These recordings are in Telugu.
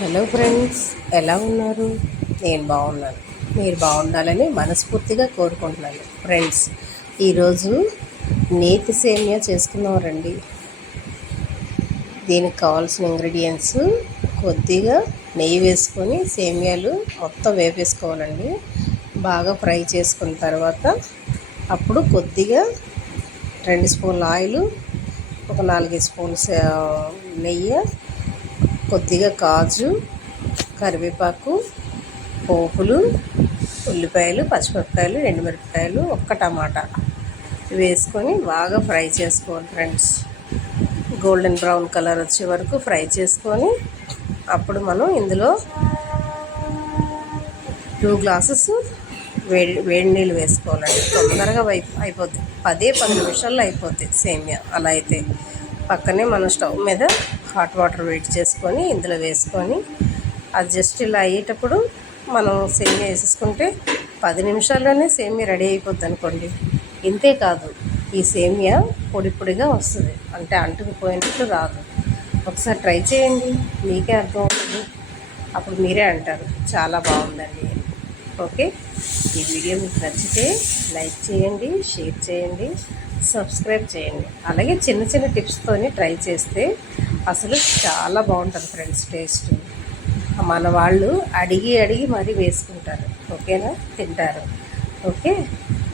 హలో ఫ్రెండ్స్ ఎలా ఉన్నారు? నేను బాగున్నాను. మీరు బాగుండాలని మనస్ఫూర్తిగా కోరుకుంటున్నాను. ఫ్రెండ్స్ ఈరోజు నేతి సేమియా చేసుకుందాం రండి దీనికి కావాల్సిన ఇంగ్రీడియంట్స్ కొద్దిగా నెయ్యి వేసుకొని సేమియాలు మొత్తం వేపేసుకోవాలండి. బాగా ఫ్రై చేసుకున్న తర్వాత అప్పుడు కొద్దిగా రెండు స్పూన్ల ఆయిల్ ఒక నాలుగు స్పూన్స్ నెయ్యి కొద్దిగా కాజు కరివేపాకు పోపులు ఉల్లిపాయలు పచ్చిమిరపకాయలు ఎండుమిరపకాయలు ఒక్క టమాటా వేసుకొని బాగా ఫ్రై చేసుకోవాలి ఫ్రెండ్స్. గోల్డెన్ బ్రౌన్ కలర్ వచ్చే వరకు ఫ్రై చేసుకొని అప్పుడు మనం ఇందులో టూ గ్లాసెస్ వేడి వేడి నీళ్ళు వేసుకోవాలండి. తొందరగా వై అయిపోద్ది. పదే పది నిమిషాల్లో అయిపోద్ది సేమియా. అలా అయితే పక్కనే మనం స్టవ్ మీద హాట్ వాటర్ వెయిట్ చేసి తీసుకొని ఇందులో వేసుకొని అది జస్ట్ ఇలా అయ్యేటప్పుడు మనం సేమియా వేసేసుకుంటే పది నిమిషాల్లోనే సేమియా రెడీ అయిపోద్ది అనుకోండి. ఇంతే కాదు ఈ సేమియా పొడి పొడిగా వస్తుంది. అంటే అంటుకుపోయినట్టు రాదు. ఒకసారి ట్రై చేయండి మీకే అర్థం అవుతుంది అప్పుడు మీరే అంటారు చాలా బాగుందండి. ఓకే? ఈ వీడియో మీకు నచ్చితే లైక్ చేయండి షేర్ చేయండి సబ్స్క్రైబ్ చేయండి. అలాగే చిన్న చిన్న టిప్స్తోని ట్రై చేస్తే అసలు చాలా బాగుంటుంది ఫ్రెండ్స్ టేస్ట్. మన వాళ్ళు అడిగి అడిగి మరీ వేసుకుంటారు. ఓకేనా? తింటారు. ఓకే?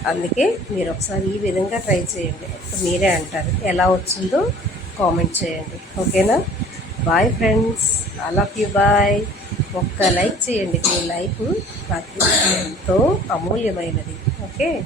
అందుకే మీరు ఒకసారి ఈ విధంగా ట్రై చేయండి. మీరే అంటారు. ఎలా వచ్చిందో కామెంట్ చేయండి. ఓకేనా? Bye friends. I love you. Bye. ఒక్క లైక్ చేయండి. మీ లైక్ నాకు ఎంతో అమూల్యమైనది. ఓకే?